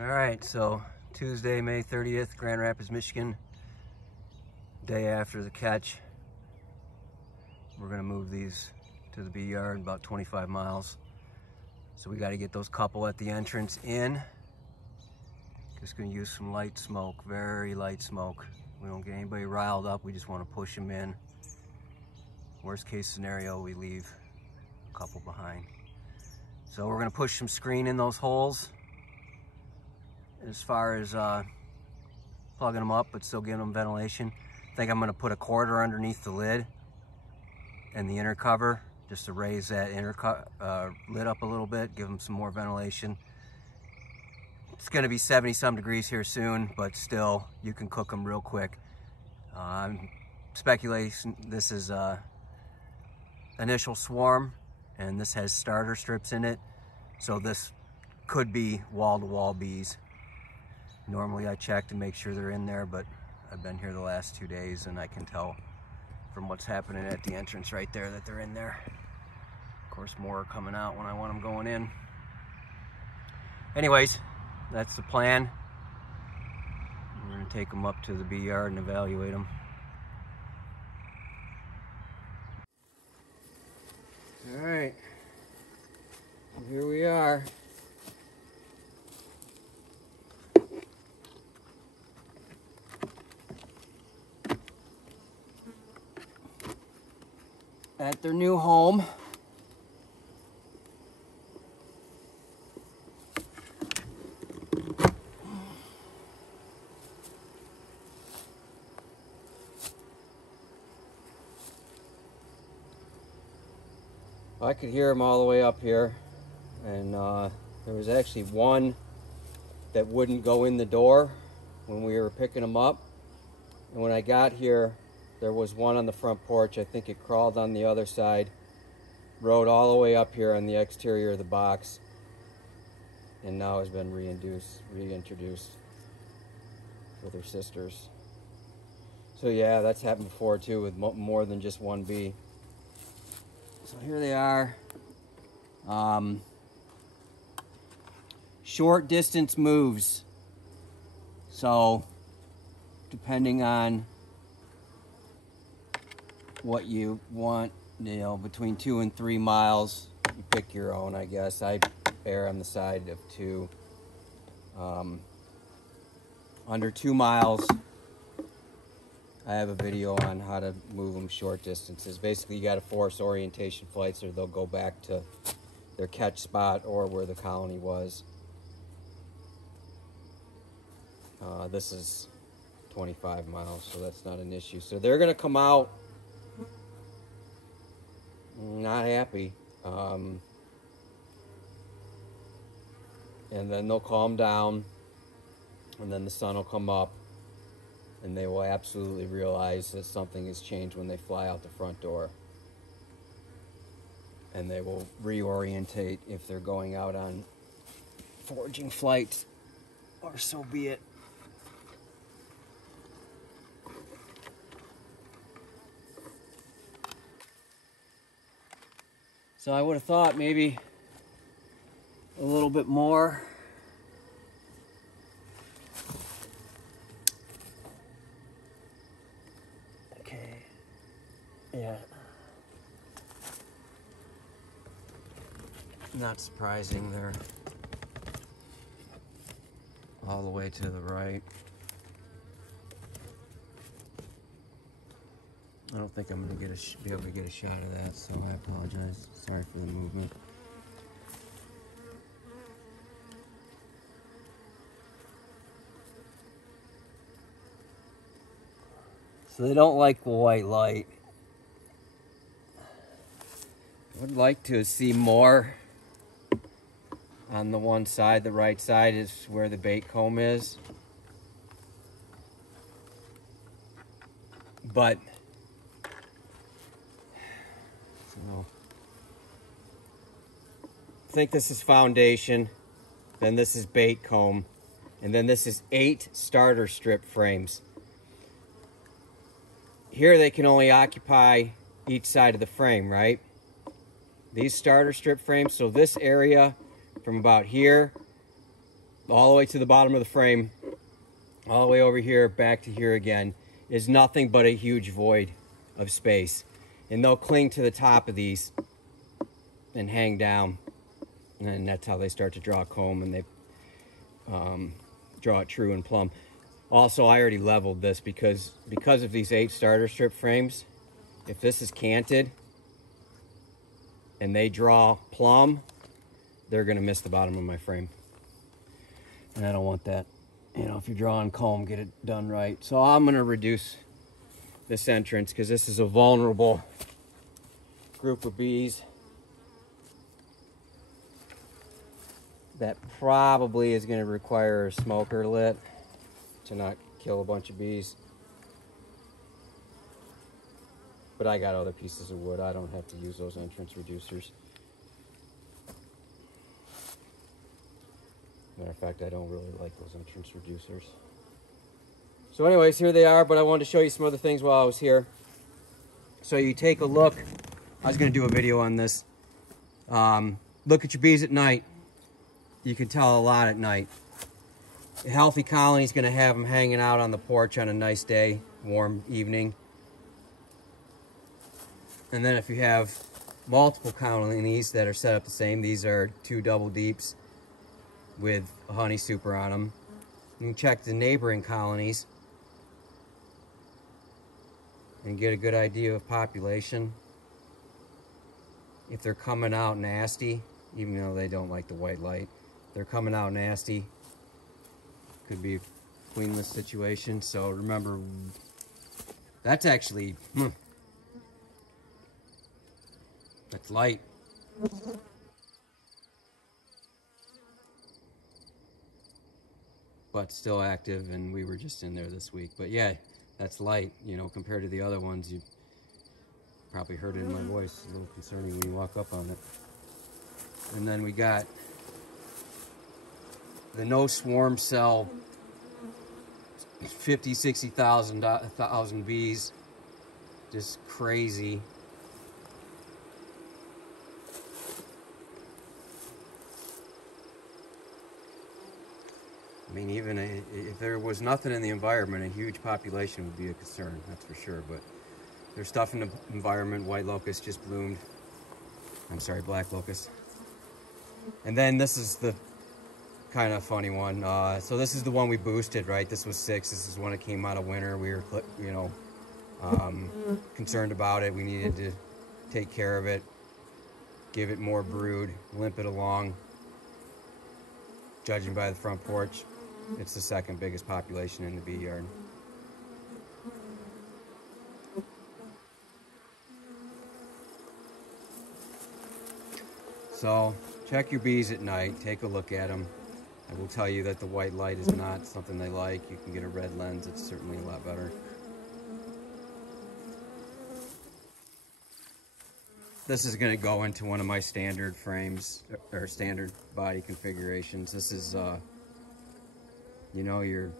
All right, so Tuesday, May 30th, Grand Rapids, Michigan. Day after the catch. We're gonna move these to the bee yard, about 25 miles. So we gotta get those couple at the entrance in. Just gonna use some light smoke, very light smoke. We don't get anybody riled up, we just wanna push them in. Worst case scenario, we leave a couple behind. So we're gonna push some screen in those holes as far as plugging them up, but still giving them ventilation. I think I'm gonna put a quarter underneath the lid and the inner cover just to raise that inner lid up a little bit, give them some more ventilation. It's gonna be 70-some degrees here soon, but still, you can cook them real quick. I'm speculating this is initial swarm, and this has starter strips in it, so this could be wall-to-wall bees. Normally I check to make sure they're in there, but I've been here the last 2 days and I can tell from what's happening at the entrance right there that they're in there. Of course, more are coming out when I want them going in. Anyways, that's the plan. We're gonna take them up to the bee yard and evaluate them. All right, here we are. At their new home. I could hear them all the way up here, and there was actually one that wouldn't go in the door when we were picking them up, and when I got here there was one on the front porch. I think it crawled on the other side, rode all the way up here on the exterior of the box, and now has been reintroduced with her sisters. So yeah, that's happened before too, with more than just one bee. So here they are. Short distance moves. So depending on what you want, you know, between 2 and 3 miles, you pick your own, I guess. I err on the side of 2. Under 2 miles, I have a video on how to move them short distances. Basically, you got to force orientation flights or they'll go back to their catch spot or where the colony was. This is 25 miles, so that's not an issue. So they're going to come out not happy, and then they'll calm down, and then the sun will come up, and they will absolutely realize that something has changed when they fly out the front door, and they will reorientate if they're going out on foraging flights, or so be it. So I would have thought maybe a little bit more. Okay, yeah. Not surprising, they're all the way to the right. I don't think I'm going to be able to get a shot of that, so I apologize. Sorry for the movement. So they don't like the white light. I would like to see more on the one side. The right side is where the bait comb is. But I think this is foundation, then this is bait comb, and then this is 8 starter strip frames. Here they can only occupy each side of the frame, right? These starter strip frames, so this area from about here all the way to the bottom of the frame, all the way over here, back to here again, is nothing but a huge void of space. And they'll cling to the top of these and hang down. And that's how they start to draw a comb, and they draw it true and plumb. Also, I already leveled this because of these 8 starter strip frames. If this is canted and they draw plumb, they're gonna miss the bottom of my frame. And I don't want that. You know, if you're drawing comb, get it done right. So I'm gonna reduce this entrance because this is a vulnerable group of bees that probably is going to require a smoker lit to not kill a bunch of bees. But I got other pieces of wood. I don't have to use those entrance reducers. Matter of fact, I don't really like those entrance reducers. So anyways, here they are, but I wanted to show you some other things while I was here. So you take a look. I was going to do a video on this. Look at your bees at night. You can tell a lot at night. A healthy colony is going to have them hanging out on the porch on a nice day, warm evening. And then if you have multiple colonies that are set up the same, these are 2 double deeps with a honey super on them. You can check the neighboring colonies and get a good idea of population. If they're coming out nasty, even though they don't like the white light, they're coming out nasty, could be a queenless situation. So remember, that's actually, that's light. But still active, and we were just in there this week. But yeah, that's light, you know, compared to the other ones. You probably heard it in my voice, a little concerning when you walk up on it. And then we got the no swarm cell, 50, 60,000 bees, just crazy. I mean, even if there was nothing in the environment, a huge population would be a concern, that's for sure. But there's stuff in the environment. White locust just bloomed. I'm sorry, black locust. And then this is the kind of funny one. So this is the one we boosted, right? This was 6. This is when it came out of winter. We were, you know, concerned about it. We needed to take care of it, give it more brood, limp it along. Judging by the front porch, it's the 2nd biggest population in the bee yard. So check your bees at night, take a look at them. I will tell you that the white light is not something they like. You can get a red lens, it's certainly a lot better. This is going to go into one of my standard frames, or standard body configurations. This is, you know, your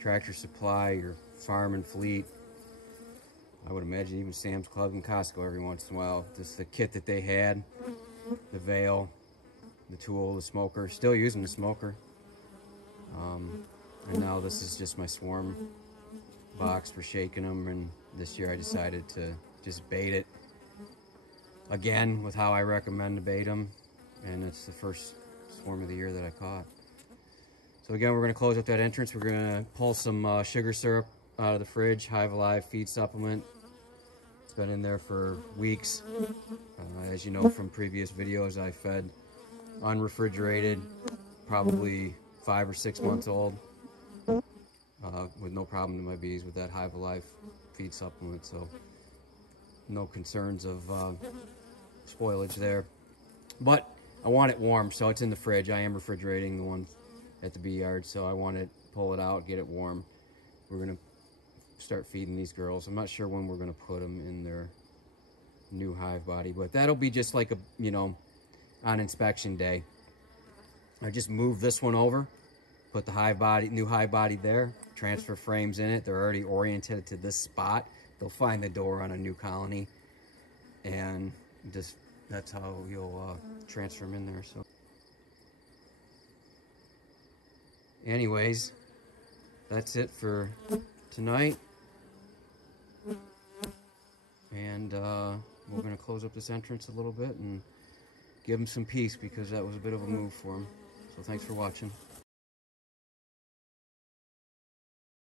Tractor Supply, your Farm and Fleet. I would imagine even Sam's Club and Costco every once in a while. This is the kit that they had. The veil, the tool, the smoker. Still using the smoker. And now this is just my swarm box for shaking them. And this year I decided to just bait it. Again, with how I recommend to bait them, and it's the first swarm of the year that I caught. So again, we're going to close up that entrance. We're going to pull some sugar syrup out of the fridge, Hive Alive feed supplement. It's been in there for weeks. As you know from previous videos, I fed unrefrigerated, probably 5 or 6 months old, with no problem to my bees with that Hive Alive feed supplement. So no concerns of spoilage there, but I want it warm, so it's in the fridge. I am refrigerating the ones at the bee yard, so I want to pull it out, get it warm. We're going to start feeding these girls. I'm not sure when we're going to put them in their new hive body, but that'll be just like a, you know, on inspection day. I just moved this one over, put the hive body, new hive body there, transfer frames in it. They're already oriented to this spot. They'll find the door on a new colony, and just that's how you'll transfer them in there. So anyways, that's it for tonight. And we're going to close up this entrance a little bit and give him some peace, because that was a bit of a move for him. So thanks for watching.